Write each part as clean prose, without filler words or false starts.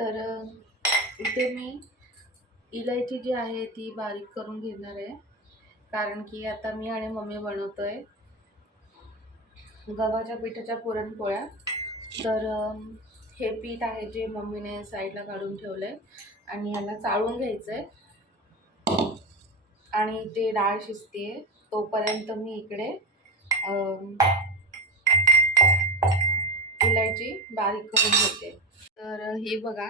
तर इथे मी इलायची जी आहे ती बारीक करून घेणार आहे, कारण की आता मी आणि मम्मी बनवतोय गव्हाच्या पिठाच्या पुरणपोळ्या. तर हे पीठ आहे जे मम्मीने साईडला काढून ठेवलं आहे आणि याला चाळून घ्यायचं आहे आणि ते डाळ शिजते तोपर्यंत मी इकडे इलायची बारीक करून घेते. तर ही बघा,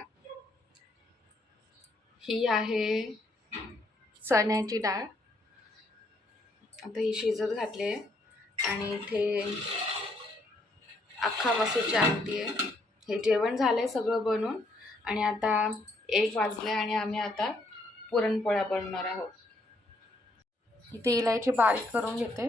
ही आहे चण्याची डाळ. आता ही शिजत घातली आहे आणि इथे अख्खा मसूरची आमटी आहे. हे जेवण झालं आहे सगळं बनवून आणि आता 1 वाजले आणि आम्ही आता पुरणपोळ्या बनवणार आहोत. इथे इलायची बारीक करून घेते.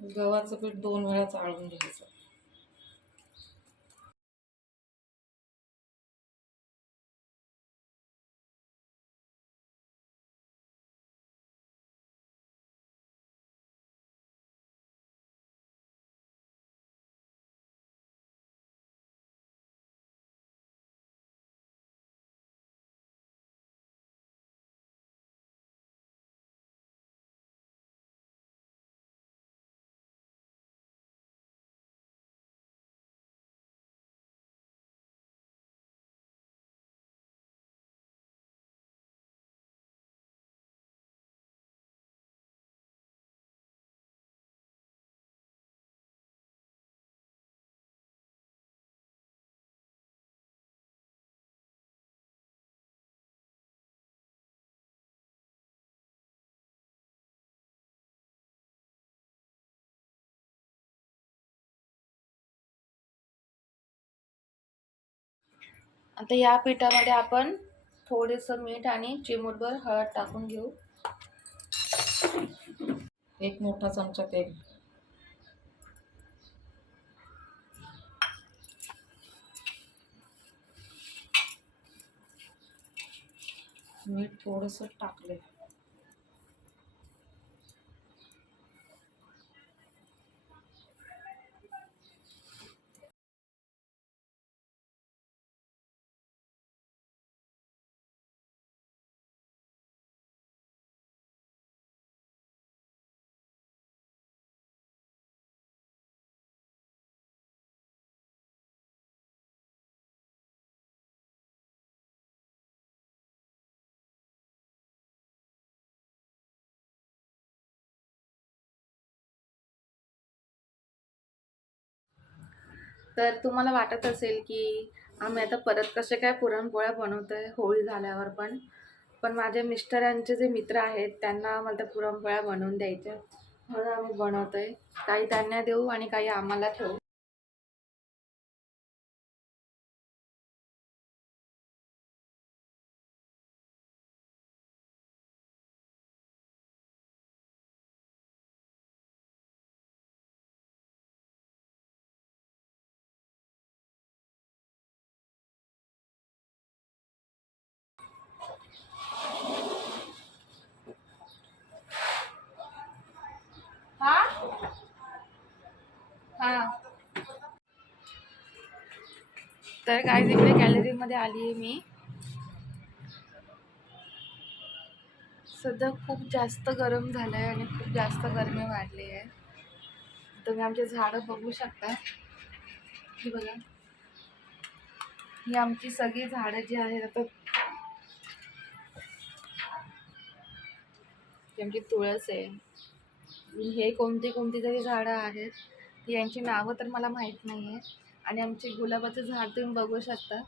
गव्हाचं पीठ 2 वेळा चाळून घ्यायचं. आता या पिठामध्ये आपण थोडंसं मीठ आणि चिमूटभर हळद टाकून घेऊ. 1 मोठा चमचा तेल. मीठ थोडंसं टाकले. तर तुम्हाला वाटत असेल की आम्ही आता परत कसे काय पुरणपोळ्या बनवतोय होळी झाल्यावर पण माझ्या मिस्टरांचे जे मित्र आहेत त्यांना आम्हाला त्या पुरणपोळ्या बनवून द्यायच्या, म्हणून आम्ही बनवतोय. काही त्यांना देऊ आणि काही आम्हाला ठेवू. हा हा तर काय तिकडे गॅलरीमध्ये आली आहे मी. सध्या खूप जास्त गरम झालं आहे आणि खूप जास्त गरमी वाढली आहे. तुम्ही आमचे झाडं बघू शकता. ही बघा, ही आमची सगळी झाडं जी आहेत आता, आमची तुळस आहे, हे कोणती कोणती तरी झाडं आहेत, ती यांची नावं तर मला माहीत नाही आहे. आणि आमचे गुलाबाचं झाड तुम्ही बघू शकता.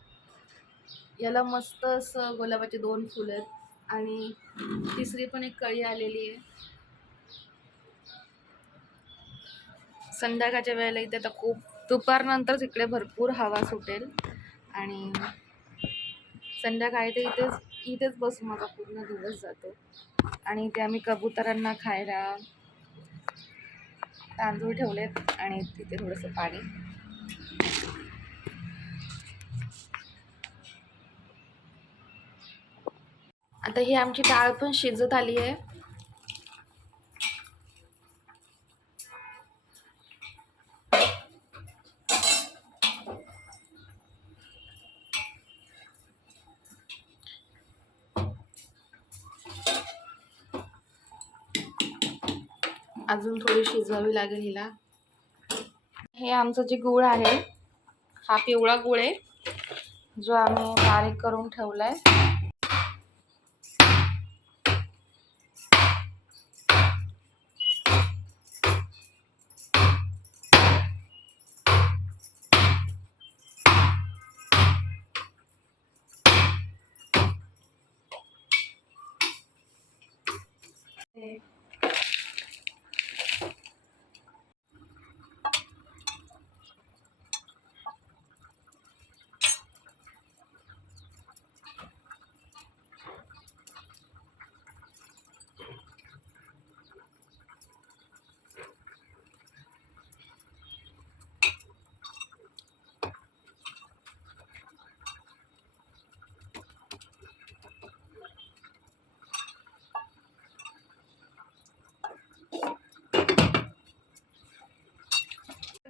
याला मस्त असं गुलाबाचे 2 फुलं आहेत. आणि तिसरी पण एक कळी आलेली आहे. संध्याकाळच्या वेळेला इथे आता खूप दुपारनंतरच इकडे भरपूर हवा सुटेल आणि संध्याकाळी तर इथेच बसून माझा पूर्ण दिवस जातो. आणि इथे आम्ही कबुतरांना खायला तांदूळ ठेवलेत आणि तिथे थोडंसं पाणी. आता ही आमची डाळ पण शिजत आली आहे. अजून थोडी शिजवावी लागेल हिला. हे आमचं जे गूळ आहे हा पिवळा गूळ आहे जो आम्ही बारीक करून ठेवलाय.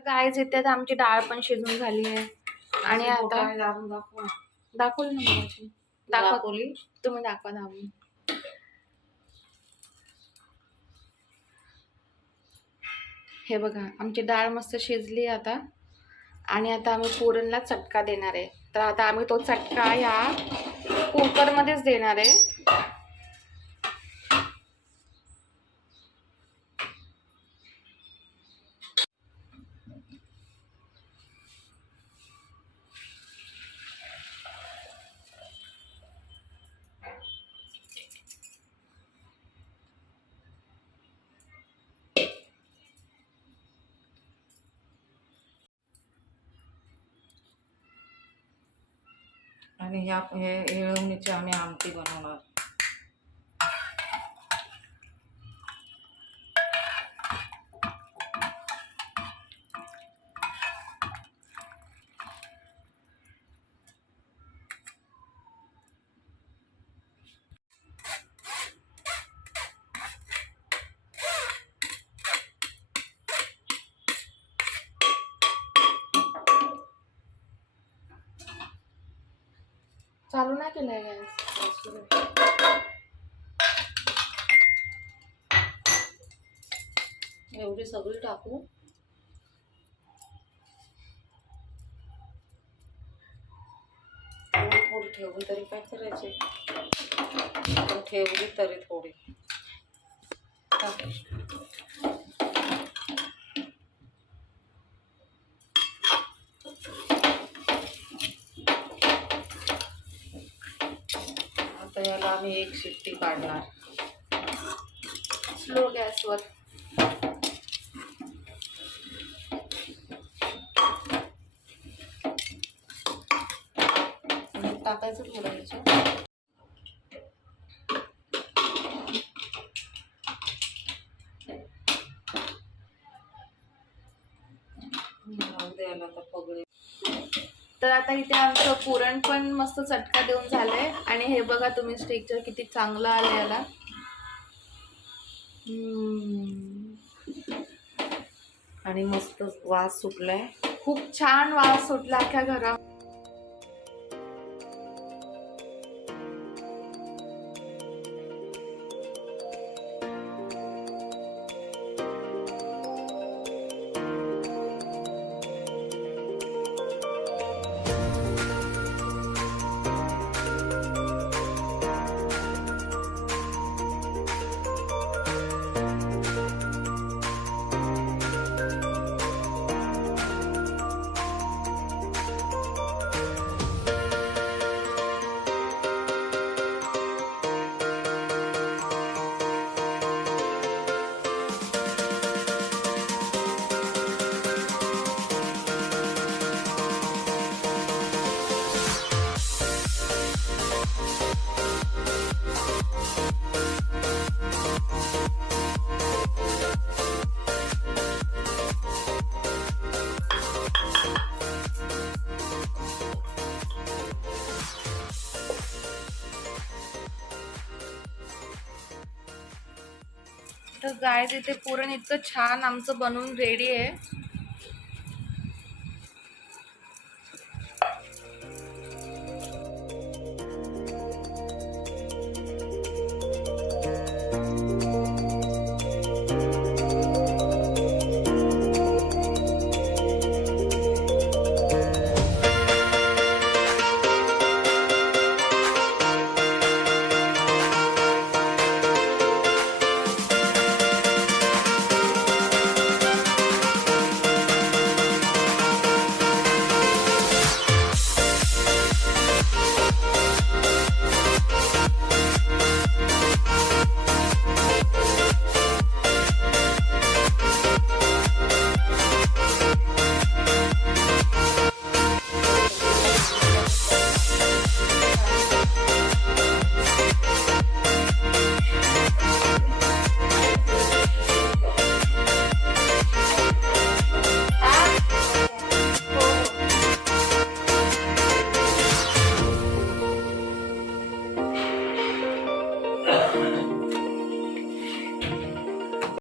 गाईज इथे आमची डाळ पण शिजून झाली आहे आणि आता दाखवली ना मगाशी. दाखवली तुम्ही, दाखवा दाखवून. हे बघा आमची डाळ मस्त शिजली आता आणि आता आम्ही पुरणला चटका देणार आहे. तर आता आम्ही तो चटका या कुकरमध्येच देणार आहे. आणि हे येळवणीची आम्ही आमटी बनवणार. चालू नाही केलंय गॅस. एवढी सगळी टाकू. थोडी ठेवली तरी काय करायचे, ठेवली तरी थोडी. आता याला आम्ही एक शिट्टी काढणार स्लो गॅसवर. टाकायचं थोडं याच्यात. द्यायला तर पगडी. तर आता इथे आमचं पुरण पण मस्त चटका देऊन झालंय आणि हे बघा तुम्ही स्टेक्चर किती चांगलं आलं याला. आणि मस्त वास सुटलाय. खूप छान वास सुटला अख्ख्या घरात. तर गाय तिथे पुरण इतकं छान आमचं बनवून रेडी आहे.